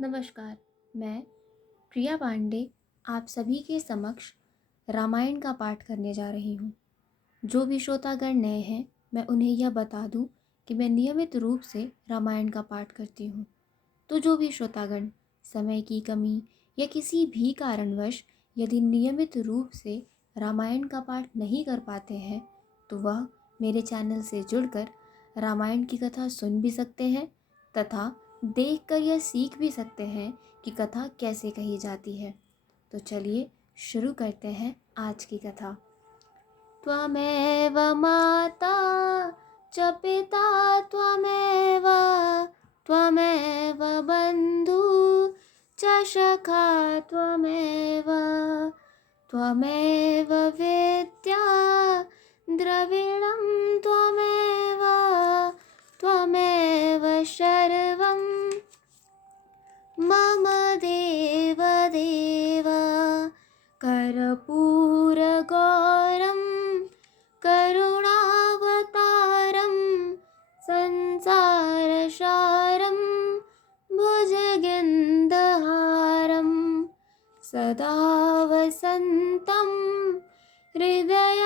नमस्कार। मैं प्रिया पांडे आप सभी के समक्ष रामायण का पाठ करने जा रही हूँ। जो भी श्रोतागण नए हैं, मैं उन्हें यह बता दूँ कि मैं नियमित रूप से रामायण का पाठ करती हूँ। तो जो भी श्रोतागण समय की कमी या किसी भी कारणवश यदि नियमित रूप से रामायण का पाठ नहीं कर पाते हैं, तो वह मेरे चैनल से जुड़कर रामायण की कथा सुन भी सकते हैं तथा देखकर यह सीख भी सकते हैं कि कथा कैसे कही जाती है। तो चलिए शुरू करते हैं आज की कथा। त्वमेव माता च पिता त्वमेव त्वमेव बन्धु च सखा त्वमेव त्वमेव विद्या द्रविणं त्वमेव त्वमेव सर्वं मम देव देव कर्पूरगौरं करुणावतारं संसारसारं भुजगेन्दुहारं सदा वसन्तं हृदयारविन्दे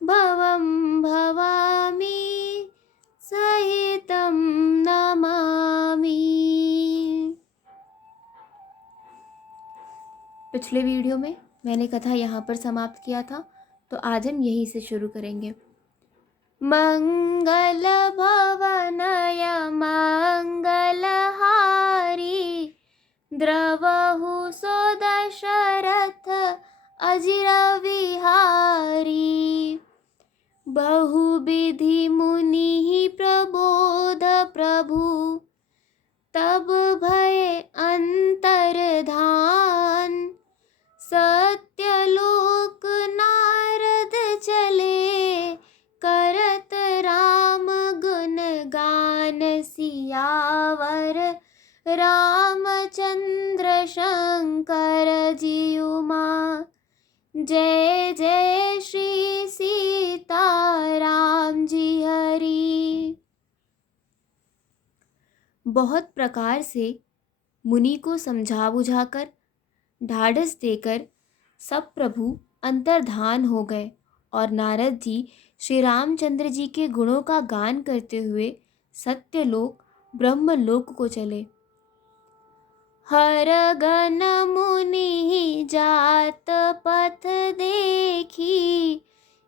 भवं भवामि सहितं नमामि। पिछले वीडियो में मैंने कथा यहाँ पर समाप्त किया था, तो आज हम यहीं से शुरू करेंगे। मंगल भवनय मंगलहारी द्रवहु सो दशरथ अजिर विहारी बहुविधि मुनि प्रबोध प्रभु तब भय अंतर्धान सत्यलोक नारद चले करत राम गुण गान सियावर रामचंद्र शंकर जीउमा जय जय श्री सीताराम जी हरि। बहुत प्रकार से मुनि को समझा बुझाकर ढाढ़स देकर सब प्रभु अंतर्धान हो गए और नारद जी श्री रामचंद्र जी के गुणों का गान करते हुए सत्यलोक ब्रह्मलोक को चले। हर गण मुनि जात पथ देखी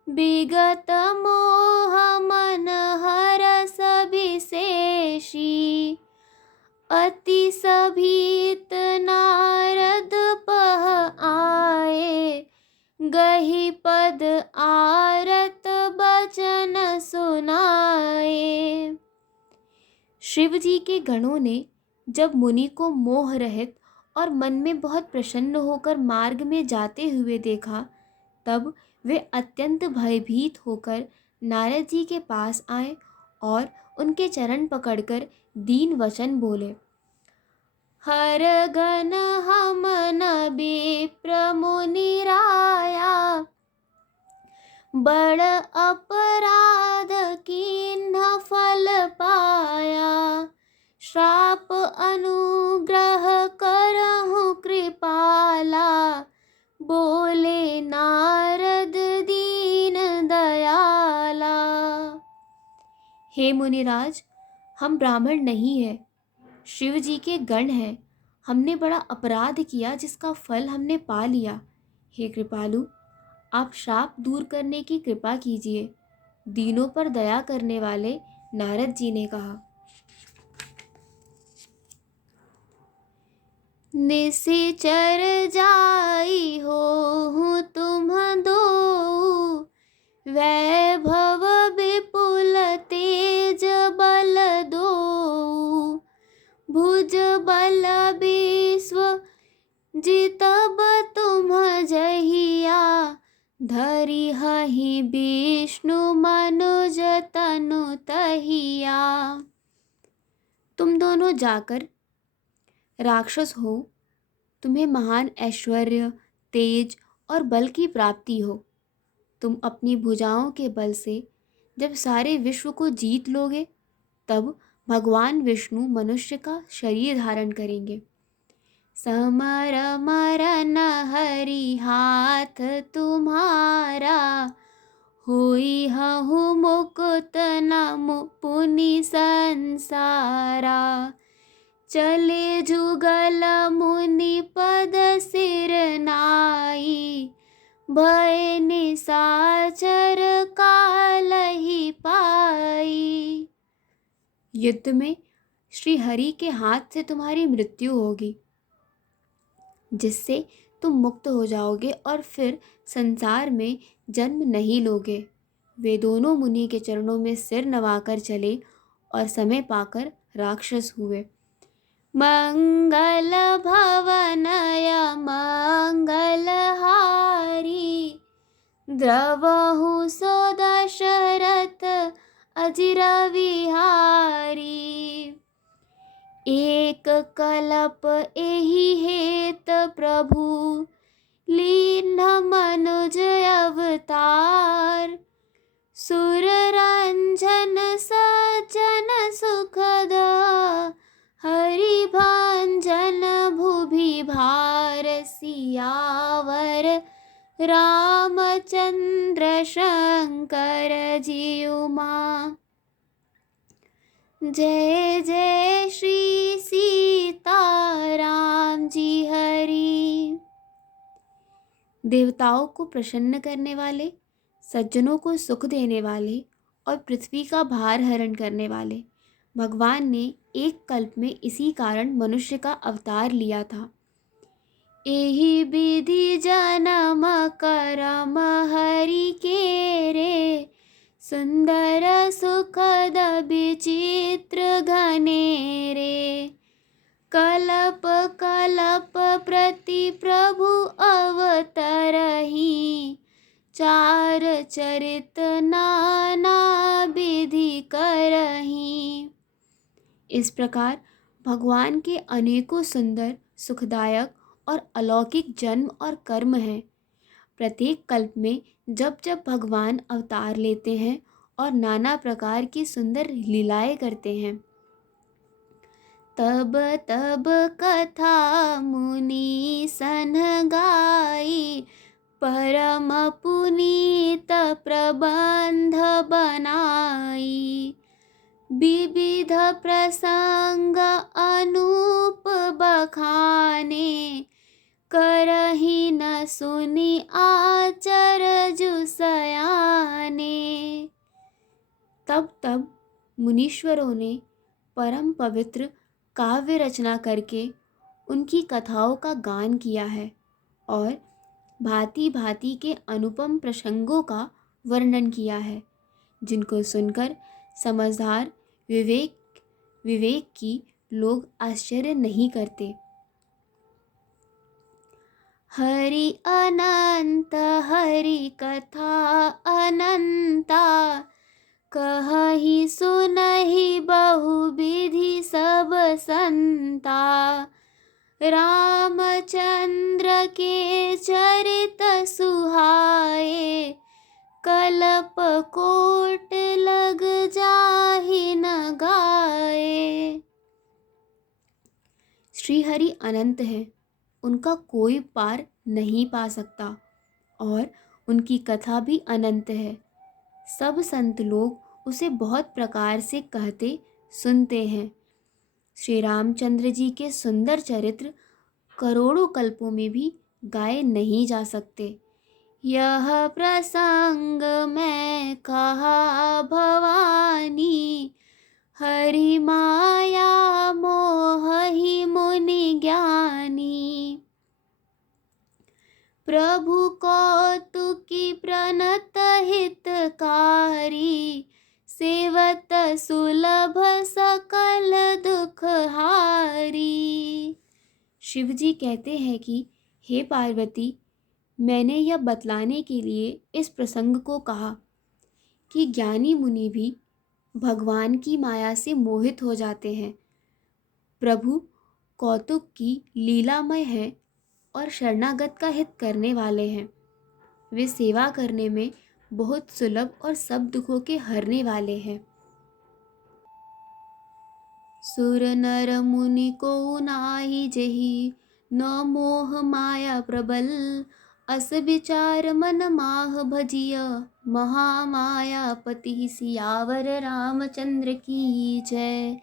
विगत मोह मन हरस विशेषी अति सभीत नारद पह आए गही पद आरत बचन सुनाए। शिव जी के गणों ने जब मुनि को मोह रहित और मन में बहुत प्रसन्न होकर मार्ग में जाते हुए देखा, तब वे अत्यंत भयभीत होकर नारद जी के पास आए और उनके चरण पकड़कर दीन वचन बोले। हर गण हम न विप्र मुनि राया बड़ अपराध कीन्ह फल पाया श्राप अनुग्रह करहु कृपाला बोले नारद दीन दयाला। हे मुनिराज, हम ब्राह्मण नहीं हैं, शिव जी के गण हैं। हमने बड़ा अपराध किया जिसका फल हमने पा लिया। हे कृपालु, आप शाप दूर करने की कृपा कीजिए। दीनों पर दया करने वाले नारद जी ने कहा। निशिचर जाई हो तुम दो वैभव विपुल तेज बल दो भुज बल विश्व जितब तुम जहिया धरि हहि विष्णु मनुज तनु तहिया। तुम दोनों जाकर राक्षस हो, तुम्हें महान ऐश्वर्य तेज और बल की प्राप्ति हो। तुम अपनी भुजाओं के बल से जब सारे विश्व को जीत लोगे, तब भगवान विष्णु मनुष्य का शरीर धारण करेंगे। समर मरन हरि हाथ तुम्हारा, होई हहु मुकुत न पुनि संसारा। चले जुगल मुनि पद सिर नाई, भय निशाचर कालहि पाई। युद्ध में श्री हरि के हाथ से तुम्हारी मृत्यु होगी, जिससे तुम मुक्त हो जाओगे और फिर संसार में जन्म नहीं लोगे। वे दोनों मुनि के चरणों में सिर नवाकर चले और समय पाकर राक्षस हुए। मंगल भवनय मंगल हारी, द्रवहु सो दशरथ अजिर विहारी। एक कलप एहि हेत प्रभु, लीन्ह मनुज अवतार। सुर रंजन सज्जन सुखद, हरि भंजन भुभि भार। सियावर रामचंद्र शंकर जी उमा, जय जय श्री सीताराम जी हरि। देवताओं को प्रसन्न करने वाले, सज्जनों को सुख देने वाले और पृथ्वी का भार हरण करने वाले भगवान ने एक कल्प में इसी कारण मनुष्य का अवतार लिया था। एहि विधि जन्म करम हरि के रे, सुंदर सुखद विचित्र घनेरे। कलप कलप प्रति प्रभु अवतरहि, चार चरित नाना विधि करहि। इस प्रकार भगवान के अनेकों सुंदर, सुखदायक और अलौकिक जन्म और कर्म हैं। प्रत्येक कल्प में जब जब भगवान अवतार लेते हैं और नाना प्रकार की सुंदर लीलाएं करते हैं, तब तब कथा मुनि सन गाई। परम पुनीत प्रबंध बनाई, विविध प्रसंग अनूप बखाने। करहि न सुनि आचरजु सयाने। तब तब मुनीश्वरों ने परम पवित्र काव्य रचना करके उनकी कथाओं का गान किया है और भांति भांति के अनुपम प्रसंगों का वर्णन किया है, जिनको सुनकर समझदार विवेक की लोग आश्चर्य नहीं करते। हरि अनंत हरि कथा अनंता, कहहि सुनहि बहुविधि सब संता। रामचंद्र के चरित सुहाए, कल्प कोट लग जाहि न गाए। श्री हरि अनंत हैं, उनका कोई पार नहीं पा सकता और उनकी कथा भी अनंत है। सब संत लोग उसे बहुत प्रकार से कहते सुनते हैं। श्री रामचंद्र जी के सुंदर चरित्र करोड़ों कल्पों में भी गाए नहीं जा सकते। यह प्रसंग मैं कहा भवानी, हरि माया मोहि मुनि ज्ञानी। प्रभु कौतुकी प्रणत हितकारी, सेवत सुलभ सकल दुख हारी। शिव जी कहते हैं कि हे पार्वती, मैंने यह बतलाने के लिए इस प्रसंग को कहा कि ज्ञानी मुनि भी भगवान की माया से मोहित हो जाते हैं। प्रभु कौतुक की लीलामय है और शरणागत का हित करने वाले हैं। वे सेवा करने में बहुत सुलभ और सब दुखों के हरने वाले हैं। सुर नर मुनि को नाही जेहि, न मोह माया प्रबल। अस विचार मन माह भजिय, महामाया पति सियावर रामचंद्र की जय।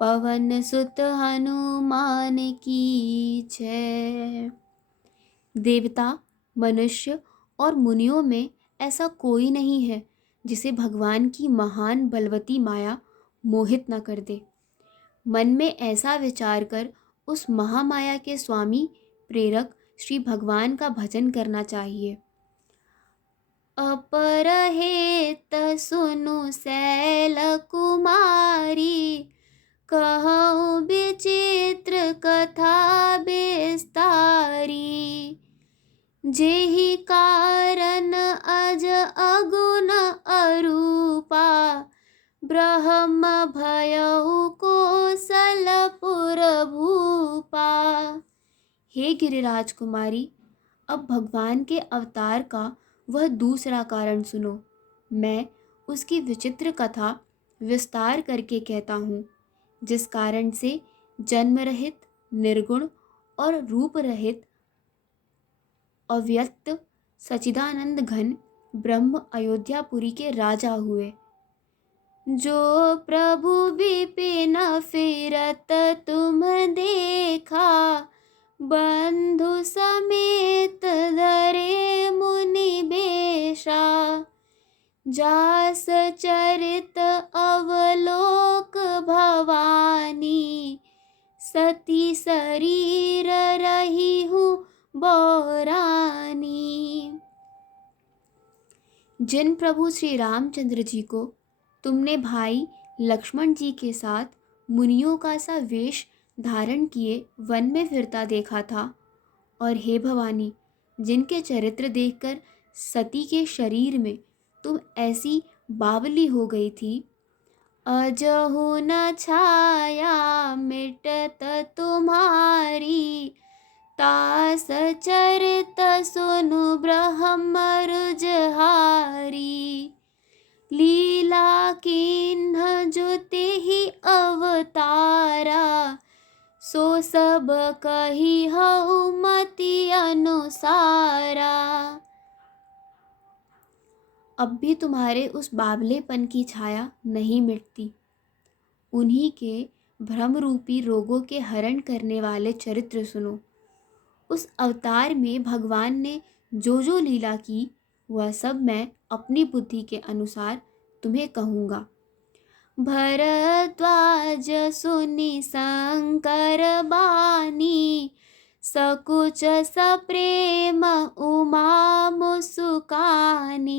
पवन सुत हनुमान की जय। देवता, मनुष्य और मुनियों में ऐसा कोई नहीं है जिसे भगवान की महान बलवती माया मोहित न कर दे। मन में ऐसा विचार कर उस महामाया के स्वामी प्रेरक श्री भगवान का भजन करना चाहिए। अपरहेत सुनु शैल कुमारी, कहूँ विचित्र कथा विस्तारी। जेहि कारण अज अगुन अरूपा, ब्रह्म भयउ कोसलपुर भूपा। हे गिरिराज कुमारी, अब भगवान के अवतार का वह दूसरा कारण सुनो। मैं उसकी विचित्र कथा विस्तार करके कहता हूँ, जिस कारण से जन्म रहित, निर्गुण और रूप रहित अव्यक्त सचिदानंद घन ब्रह्म अयोध्यापुरी के राजा हुए। जो प्रभु विपिन फिरत तुम देखा, बंधु समेत धरे मुनि बेशा। जास चरित अवलोक भवानी, सती शरीर रही हूँ बौरानी। जिन प्रभु श्री रामचंद्र जी को तुमने भाई लक्ष्मण जी के साथ मुनियों का सा वेश धारण किए वन में फिरता देखा था, और हे भवानी, जिनके चरित्र देखकर सती के शरीर में तुम ऐसी बावली हो गई थी। अजहु न छाया मिटत तुम्हारी, तास चरित सुनु ब्रह्म रुजहारी। लीला किन्ह जो तेहि अवतारा, सो सब कही हऊ मति अनुसारा। अब भी तुम्हारे उस बावलेपन की छाया नहीं मिटती। उन्हीं के भ्रम रूपी रोगों के हरण करने वाले चरित्र सुनो। उस अवतार में भगवान ने जो जो लीला की, वह सब मैं अपनी बुद्धि के अनुसार तुम्हें कहूँगा। भरद्वाज सुनि शंकर बानी, सकुच सप्रेम उमा मुसुकानी।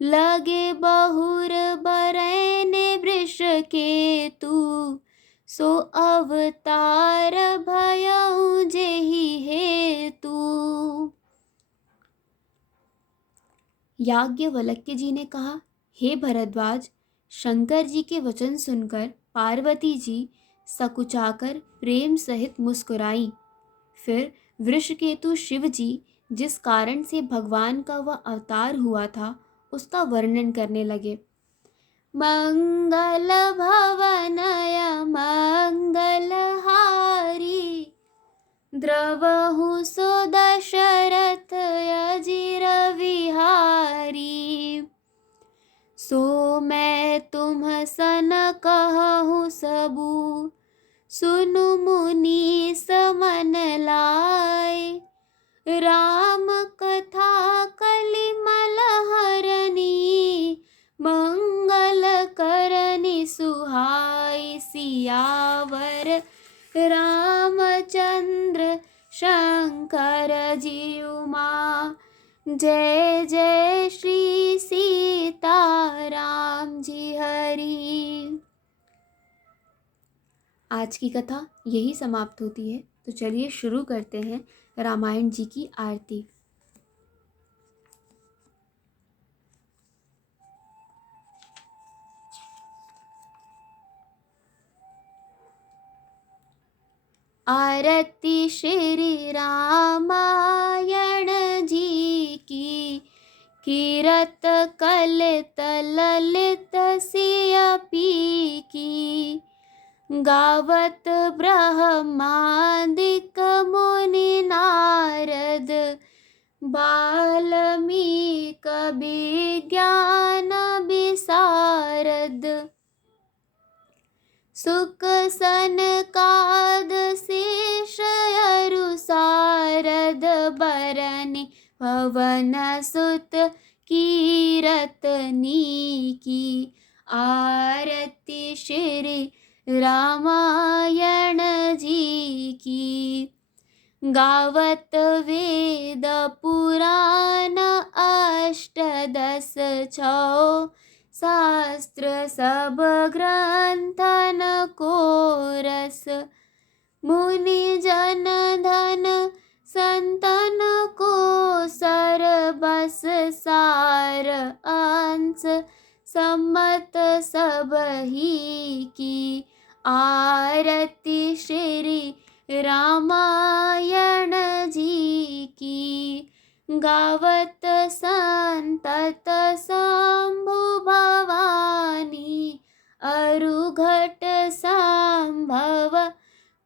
लगे बहुर बरैने वृष केतु, सो अवतार भयउ जेहि हेतु। याज्ञवल्क्य जी ने कहा, हे भरद्वाज, शंकर जी के वचन सुनकर पार्वती जी सकुचाकर प्रेम सहित मुस्कुराई। फिर वृषकेतु शिव जी जिस कारण से भगवान का वह अवतार हुआ था, उसका वर्णन करने लगे। मंगल भवनय मंगलहारी, द्रवहु सो दशरथ अजिर विहारी। सो मैं तुम सन कहूँ सबू, सुनु मुनि समन लाए। राम कथा कलिमल हरनी, मंगल करनी सुहाई। सियावर रामचंद्र शंकर जी उमा, जय जय श्री सीताराम जी हरि। आज की कथा यही समाप्त होती है। तो चलिए शुरू करते हैं रामायण जी की आरती। आरती श्री रामायण जी की, कीरत कलित ललित सिय पी की। गावत ब्रह्मादिक मुनि नारद, बाल्मीक विज्ञान विशारद। सुक सनकाद शेष अरु सारद, बरनि पवन सुत कीरतनी की। आरती श्री रामायण जी की। गावत वेद पुराण अष्टदश छौ, शास्त्र सब ग्रंथन को रस। मुनि जन धन संतन को सर, बस सार अंश सम्मत सब ही की। आरती श्री रामायण जी की। गावत संतत शंभु भवानी, अरुघट संभव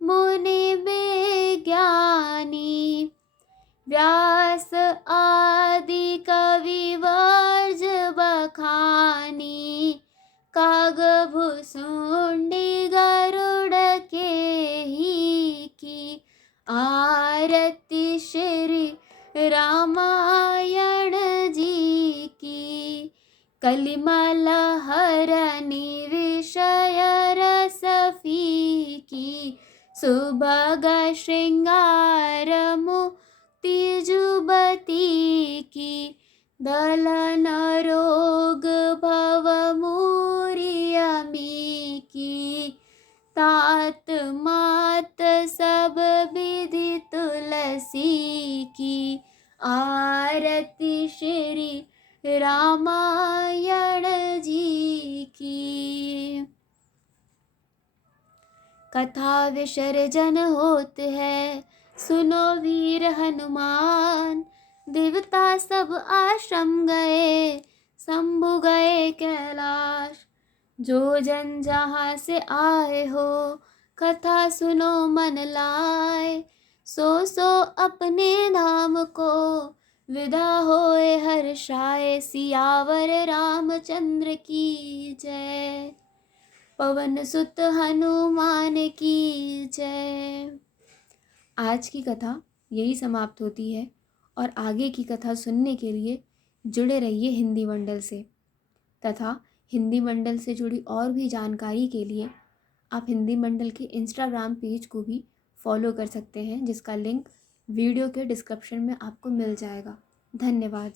मुनि विज्ञानी। व्यास आदि कवि वर्ज बखानी, कागभुसुंडी गरुड़ के ही की। आरती श्री रामायण जी की। कलिमल हरनि विषय रस फीकी, सुभग श्रृंगार मुक्ति जुबती की। दलन रोग भव मूरियमी की, तात मात सब विधि तुलसी की। आरती श्री रामायण जी की। कथा विसर्जन होत है, सुनो वीर हनुमान। देवता सब आश्रम गए, शंभु गए कैलाश। जो जन जहाँ से आए हो, कथा सुनो मन लाए। सो सो अपने धाम को विदा होए हर्षाए। सियावर रामचंद्र की जय, पवन सुत हनुमान की जय। आज की कथा यही समाप्त होती है और आगे की कथा सुनने के लिए जुड़े रहिए हिंदी मंडल से, तथा हिंदी मंडल से जुड़ी और भी जानकारी के लिए आप हिंदी मंडल के इंस्टाग्राम पेज को भी फॉलो कर सकते हैं, जिसका लिंक वीडियो के डिस्क्रिप्शन में आपको मिल जाएगा। धन्यवाद।